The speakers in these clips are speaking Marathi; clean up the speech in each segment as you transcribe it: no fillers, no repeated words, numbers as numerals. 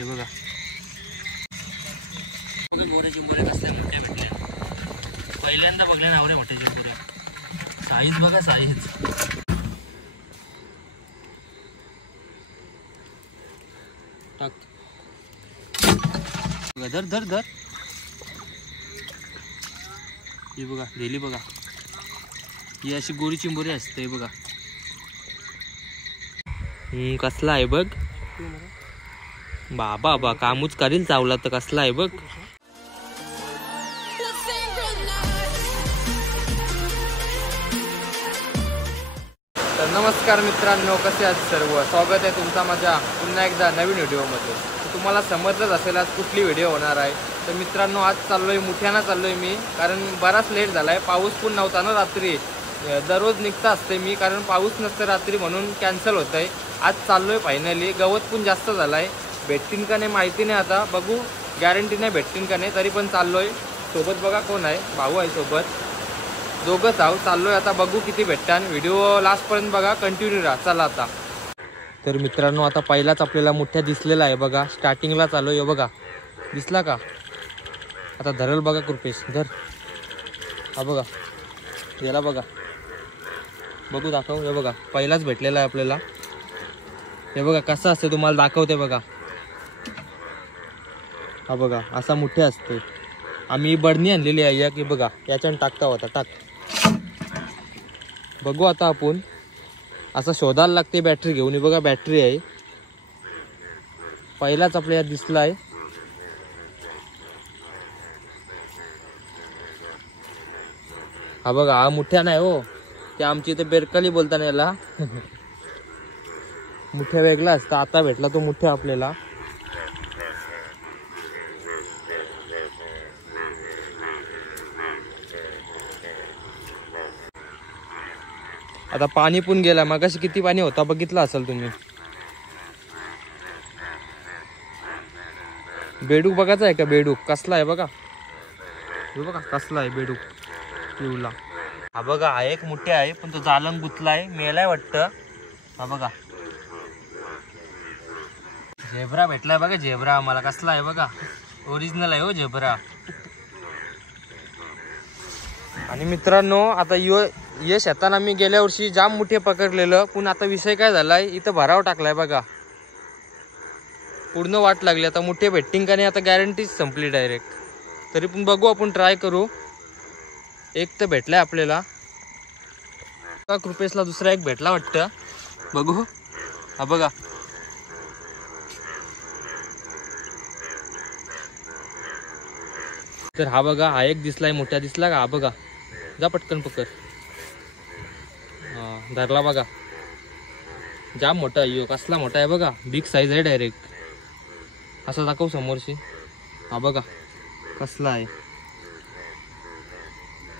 हे बघा गोरे चिंबोरे कसले मोठे भेटले, पहिल्यांदा बघले ना आवडे मोठे चिंबोरे. साईज बघा साईज. टाक धर धर धर. ही बघा गेली बघा. ही अशी गोरी चिंबोरी असते बघा. कसला आहे बघ बाबा बा, कामूच करील चावला तर. कसला आहे बघ. तर नमस्कार मित्रांनो, कसे आहात सर्व. स्वागत आहे तुमचा माझ्या पुन्हा एकदा नवीन व्हिडिओमध्ये. तुम्हाला समजलंच असेल आज कुठली व्हिडिओ होणार आहे. तर मित्रांनो आज चाललोय मुठ्यानं चाललोय मी, कारण बराच लेट झालाय. पाऊस पण नव्हता ना रात्री. दररोज निघता असते मी, कारण पाऊस नसतं रात्री म्हणून कॅन्सल होत आहे. आज चाललोय फायनली. गवत पण जास्त झालाय. भेटतीन का नाही माहिती नाही, आता बघू. गॅरंटी नाही भेटतीन का नाही, तरी पण चाललोय. सोबत बघा कोण आहे, भाऊ आहे सोबत. दोघंच आहोत. चाललोय आता, बघू किती भेटतात. व्हिडिओ लास्टपर्यंत बघा, कंटिन्यू राहा. चला आता. तर मित्रांनो आता पहिलाच आपल्याला मुठ्या दिसलेला आहे बघा. स्टार्टिंगला चालू आहे बघा. दिसला का. आता धरल बघा कृपेश, धर. हा बघा, याला बघा, बघू दाखव. हे बघा पहिलाच भेटलेला आहे आपल्याला. हे बघा कसं असते तुम्हाला दाखवते बघा. हा बघा असा मुठ्या असते. आम्ही बडणी आणलेली आहे की बघा, याच्यानं टाकता होता. टाक. बघू आता आपण. असं शोधायला लागते बॅटरी घेऊन. बघा बॅटरी आहे. पहिलाच आपल्याला दिसला आहे. हा बघा, हा मुठ्या नाही हो, ते आमची इथे बेरकली बोलताना याला. मुठ्या वेगळा असतं. आता भेटला तो मुठ्या आपल्याला. आता पाणी पण गेला. मगाशी किती पाणी होता बघितलं असेल तुम्ही. बेडूक बघायचा आहे का. बेडूक कसला आहे बघा. हे बघा कसला आहे बेडूक पिवला. हा बघा हा एक मुठ्या आहे, पण तो जालंग गुतलाय, मेलाय वाटतं. हा बघा झेब्रा भेटलाय बघा. झेब्रा आम्हाला कसला आहे बघा. ओरिजिनल आहे हो झेब्रा. आणि मित्रांनो आता यश येताना मी गेल्या वर्षी जाम मुठे पकडलेलं, पण आता विषय काय झालाय, इथं भराव टाकलाय बघा. पूर्ण वाट लागली. आता मुठे भेटतील का नाही आता गॅरंटीच संपली डायरेक्ट. तरी पण बघू, आपण ट्राय करू. एक तर भेटलाय आपल्याला. कृपेशला दुसरा एक भेटला वाटतं. बघू. हा बघा तर हा बघा हा एक दिसलाय मोठ्या. दिसला का. हा बघा, जा पटकन पकड. हा धरला बघा. जाम मोठा आहे. कसला मोठा आहे बघा. बिग साईज आहे डायरेक्ट. असं दाखव समोरशी. हा बघा कसला आहे.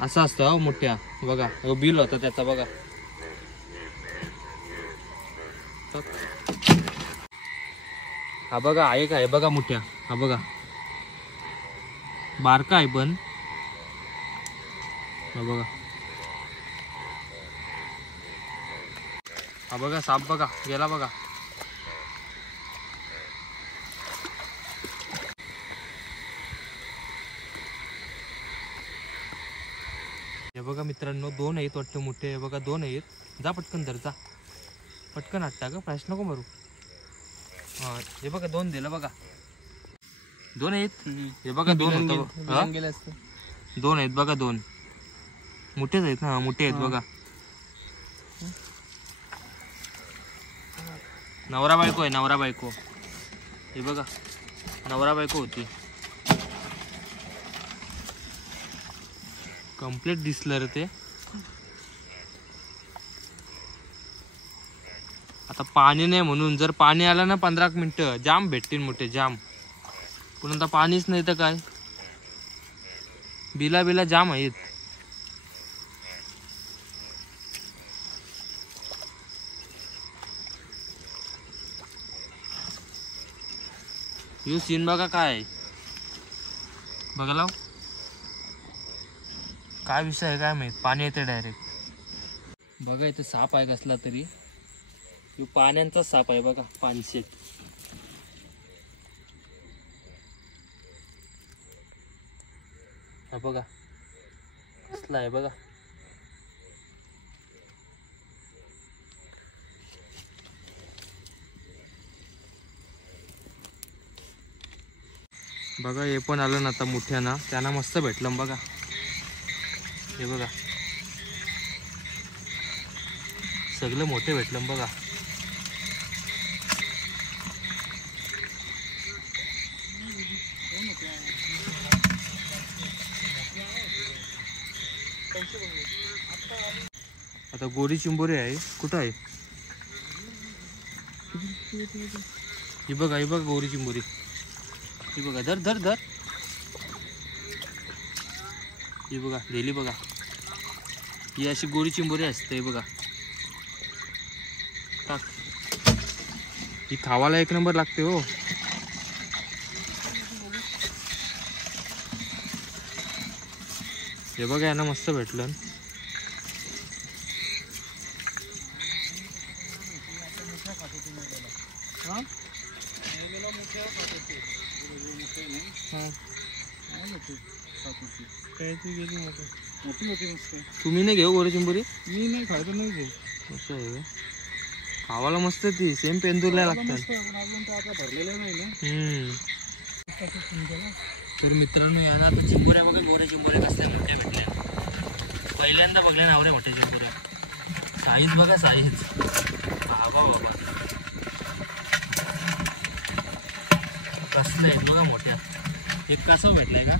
असा असतो हा मोठ्या बघा. हो बिल होता त्याचा बघा. हा बघा एक आहे बघा मोठ्या. हा बघा बारका आहे पण. हा बघा. हा बघा साप बघा गेला बघा. हे बघा मित्रांनो, दोन आहेत वाटतं मोठे. हे बघा दोन आहेत. जा पटकन धर, जा पटकन. हट्टा का प्रश्न नको मारू. हा हे बघा दोन दिलं बघा. दोन आहेत. हे बघा दोन होतं. दोन आहेत बघा. दोन मोठेच आहेत ना. मोठे आहेत बघा. नवरा बायको आहे. नवरा बायको. हे बघा नवरा बायको होती. कंप्लीट दिसलं रे ते. आता पाणी नाही म्हणून. जर पाणी आलं ना 15 मिनिटं जाम भेटतील मोठे जाम. पण आता पाणीच नाही तर काय. बिला बिला जाम आहेत. यो सीन बघा काय आहे. बघा लाव काय विषय आहे काय माहित. पाणी येते डायरेक्ट. बघा इथे साप आहे कसला तरी. पाण्याचा साप आहे बघा. पानशेत हा बघा कसला आहे बघा. बघा हे पण आलं ना आता मोठ्यानं, त्यांना मस्त भेटलं बघा. हे बघा सगळं मोठे भेटलं बघा. आता गोरी चिंबोरी आहे, कुठं आहे ही बघा. ही बघा गोरी चिंबोरी, ही बघा. धर धर धर. ही बघा गेली बघा. ही अशी गोरी चिंबोरी असते. हे बघा टाक. ही खावाला एक नंबर लागते हो. हे बघा यांना मस्त भेटलं. तुम्ही नाही घेऊ गोरी चिंबोरी? मी नाही खायचं, नाही घेऊ. असं आहे खावाला मस्त. ती सेम पेंदूरला लागतात. तर मित्रांनो यांना आता चिंबोऱ्या बघा. गोऱ्या चिंबोऱ्या कसल्या मोठ्या भेटल्या. पहिल्यांदा बघल्या ना आवरे मोठ्या चिंबोऱ्या. साईज बघा साईज. बाबा बाबा कसलं आहे बघा मोठ्या. एक कासव भेटलाय का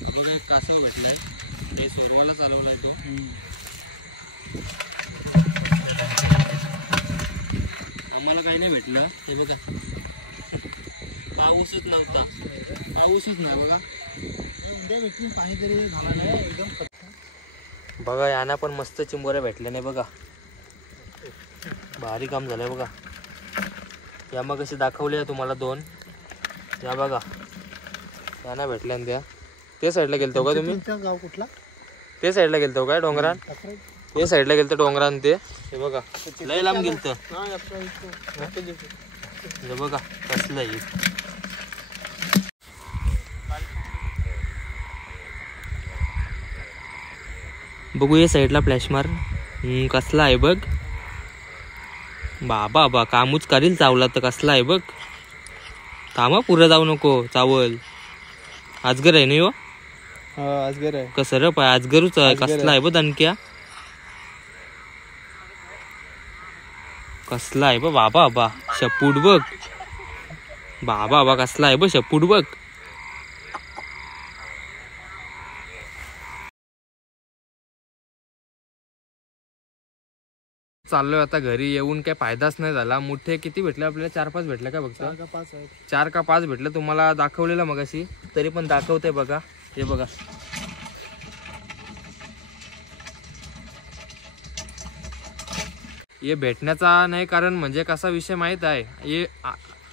बघा. एक कासव भेटलाय. ते सोरवाला चालवलाय तो. आम्हाला काही नाही भेटलं. हे बघा पाऊसच नव्हता. पाऊसच नाही बघा. बघा यांना पण मस्त चिंबोऱ्या भेटल्या नाही बघा. भारी काम झालंय बघा. या मग कशी दाखवले तुम्हाला 2. या बघा यांना भेटल्या त्या. ते साईडला गेलतो का तुम्ही? गाव कुठला? ते साईडला गेलतो काय डोंगरात? ते साईडला गेलतो डोंगरात ते. हे बघा लय लांब गेलतो. हे बघा कसलं आहे. बघू या साईडला फ्लॅश मार. कसला आहे बघ. बाबा बा कामूच करील चावला तर. कसला आहे बघ. थांबा पुरं जाऊ नको चावल. आजगर आहे नाही हो. अजगर आहे. कसं रे पाय अजगरूच आहे. कसला आहे बघ दणक्या. कसला आहे बघ. बाबा बा शपूट बघ. बाबा बा कसला आहे बघ शपूट बघ. चाललोय आता घरी. येऊन काही फायदाच नाही झाला. मोठे किती भेटले आपल्याला? 4-5 भेटले का बघता? 4 का 5 भेटले. तुम्हाला दाखवलेलं मगाशी, तरी पण दाखवते बघा. हे बघा हे भेटण्याचा नाही कारण म्हणजे कसा विषय माहित आहे. हे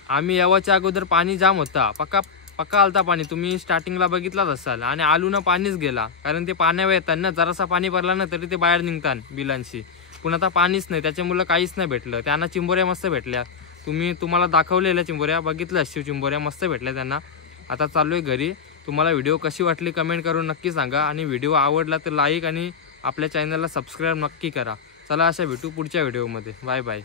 आम्ही यावाच्या अगोदर पाणी जाम होता. पक्का आलता पाणी. तुम्ही स्टार्टिंगला बघितलाच असाल. आणि आलू ना पाणीच गेला. कारण ते पाण्यावर येतात ना. जरासा पाणी भरला ना तरी ते बाहेर निघतात बिलांशी. पण आता पाणीच नाही त्याच्यामुळे काहीच नाही भेटलं. त्यांना चिंबोऱ्या मस्त भेटल्या. तुम्हाला दाखवलेल्या चिंबोऱ्या बघितल्या असतील. चिंबोऱ्या मस्त भेटल्या त्यांना. आता चाललोय घरी. तुम्हाला व्हिडिओ कशी वाटली कमेंट करून नक्की सांगा. आणि व्हिडिओ आवडला तर लाईक आणि आपल्या चॅनलला सबस्क्राईब नक्की करा. चला अशा भेटू पुढच्या व्हिडिओमध्ये. Bye bye.